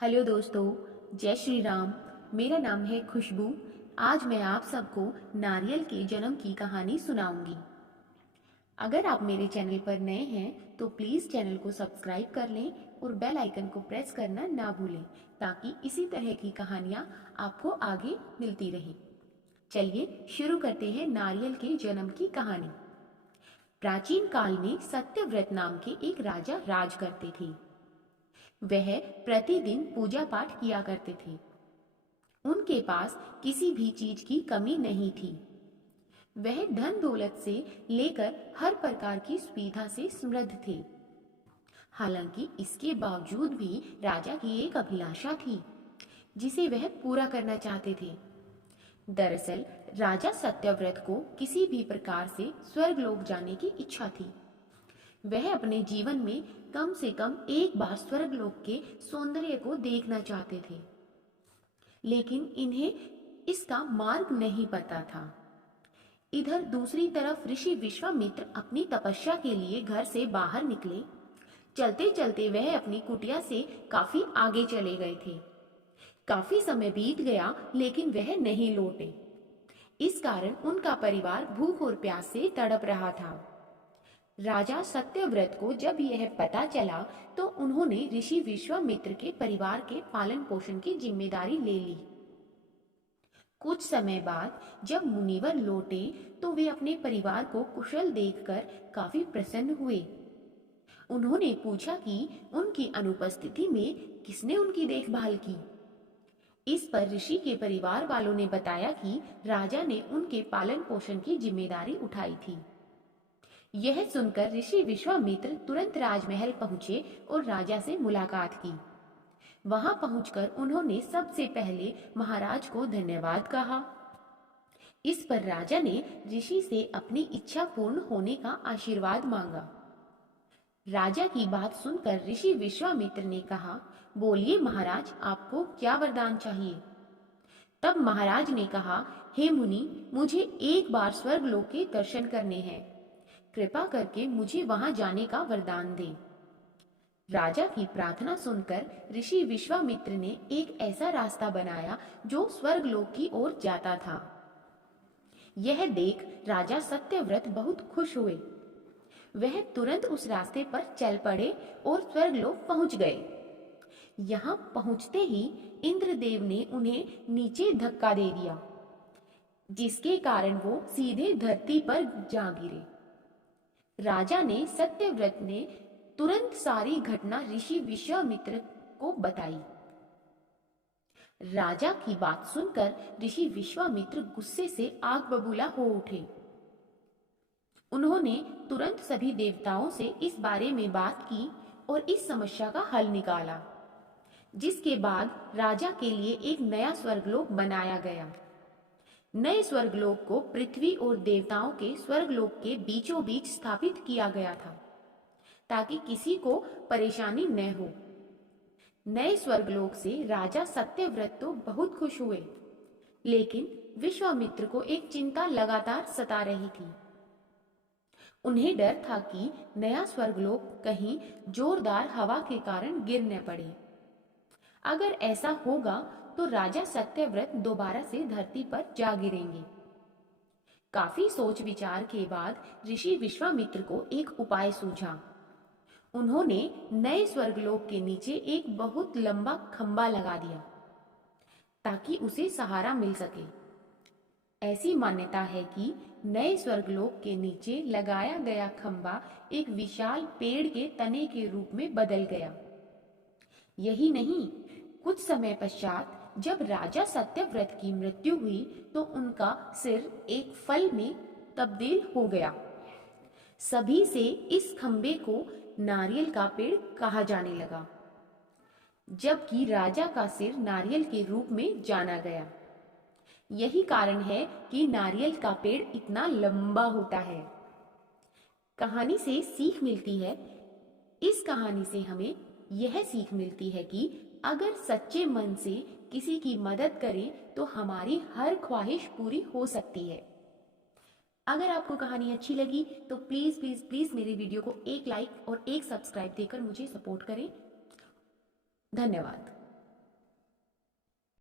Hello दोस्तों, जय श्री राम। मेरा नाम है खुशबू। आज मैं आप सबको नारियल के जन्म की कहानी सुनाऊंगी। अगर आप मेरे चैनल पर नए हैं तो प्लीज़ चैनल को सब्सक्राइब कर लें और बेल आइकन को प्रेस करना ना भूलें, ताकि इसी तरह की कहानियाँ आपको आगे मिलती रहें। चलिए शुरू करते हैं नारियल के जन्म की कहानी। प्राचीन काल में सत्यव्रत नाम के एक राजा राज करते थे। वह प्रतिदिन पूजा पाठ किया करते थे। उनके पास किसी भी चीज की कमी नहीं थी। वह धन दौलत से लेकर हर प्रकार की सुविधा से समृद्ध थे। हालांकि इसके बावजूद भी राजा की एक अभिलाषा थी जिसे वह पूरा करना चाहते थे। दरअसल राजा सत्यव्रत को किसी भी प्रकार से स्वर्गलोक जाने की इच्छा थी। वह अपने जीवन में कम से कम एक बार स्वर्गलोक के सौंदर्य को देखना चाहते थे, लेकिन इन्हें इसका मार्ग नहीं पता था। इधर दूसरी तरफ ऋषि विश्वामित्र अपनी तपस्या के लिए घर से बाहर निकले। चलते चलते वह अपनी कुटिया से काफी आगे चले गए थे। काफी समय बीत गया लेकिन वह नहीं लौटे। इस कारण उनका परिवार भूख और प्यास से तड़प रहा था। राजा सत्यव्रत को जब यह पता चला तो उन्होंने ऋषि विश्वामित्र के परिवार के पालन पोषण की जिम्मेदारी ले ली। कुछ समय बाद जब मुनिवर लौटे तो वे अपने परिवार को कुशल देखकर काफी प्रसन्न हुए। उन्होंने पूछा कि उनकी अनुपस्थिति में किसने उनकी देखभाल की। इस पर ऋषि के परिवार वालों ने बताया कि राजा ने उनके पालन पोषण की जिम्मेदारी उठाई थी। यह सुनकर ऋषि विश्वामित्र तुरंत राजमहल पहुंचे और राजा से मुलाकात की। वहां पहुंचकर उन्होंने सबसे पहले महाराज को धन्यवाद कहा। इस पर राजा ने ऋषि से अपनी इच्छा पूर्ण होने का आशीर्वाद मांगा। राजा की बात सुनकर ऋषि विश्वामित्र ने कहा, बोलिए महाराज, आपको क्या वरदान चाहिए। तब महाराज ने कहा, हे मुनि, मुझे एक बार स्वर्गलोक के दर्शन करने हैं। कृपा करके मुझे वहां जाने का वरदान दे। राजा की प्रार्थना सुनकर ऋषि विश्वामित्र ने एक ऐसा रास्ता बनाया जो स्वर्गलोक की ओर जाता था। यह देख राजा सत्यव्रत बहुत खुश हुए। वह तुरंत उस रास्ते पर चल पड़े और स्वर्गलोक पहुंच गए। यहाँ पहुंचते ही इंद्रदेव ने उन्हें नीचे धक्का दे दिया, जिसके कारण वो सीधे धरती पर जा गिरे। राजा ने सत्यव्रत ने तुरंत सारी घटना ऋषि विश्वामित्र को बताई। राजा की बात सुनकर ऋषि विश्वामित्र गुस्से से आग बबूला हो उठे। उन्होंने तुरंत सभी देवताओं से इस बारे में बात की और इस समस्या का हल निकाला, जिसके बाद राजा के लिए एक नया स्वर्गलोक बनाया गया। नए स्वर्गलोक को पृथ्वी और देवताओं के स्वर्गलोक के बीचों बीच स्थापित किया गया था, ताकि किसी को परेशानी न हो। नए स्वर्गलोक से राजा सत्यव्रत तो बहुत खुश हुए, लेकिन विश्वामित्र को एक चिंता लगातार सता रही थी। उन्हें डर था कि नया स्वर्गलोक कहीं जोरदार हवा के कारण गिर न पड़े। अगर ऐसा होगा तो राजा सत्यव्रत दोबारा से धरती पर जा गिरेंगे। काफी सोच विचार के बाद ऋषि विश्वामित्र को एक उपाय सूझा। उन्होंने नए स्वर्गलोक के नीचे एक बहुत लंबा खंबा लगा दिया, ताकि उसे सहारा मिल सके। ऐसी मान्यता है कि नए स्वर्गलोक के नीचे लगाया गया खंबा एक विशाल पेड़ के तने के रूप में बदल गया। यही नहीं, कुछ समय पश्चात जब राजा सत्यव्रत की मृत्यु हुई तो उनका सिर एक फल में तब्दील हो गया। सभी से इस खंबे को नारियल का पेड़ कहा जाने लगा, जबकि राजा का सिर नारियल के रूप में जाना गया। यही कारण है कि नारियल का पेड़ इतना लंबा होता है। कहानी से सीख मिलती है। इस कहानी से हमें यह सीख मिलती है कि अगर सच्चे मन से किसी की मदद करें तो हमारी हर ख्वाहिश पूरी हो सकती है। अगर आपको कहानी अच्छी लगी तो प्लीज प्लीज प्लीज मेरे वीडियो को एक लाइक और एक सब्सक्राइब देकर मुझे सपोर्ट करें। धन्यवाद।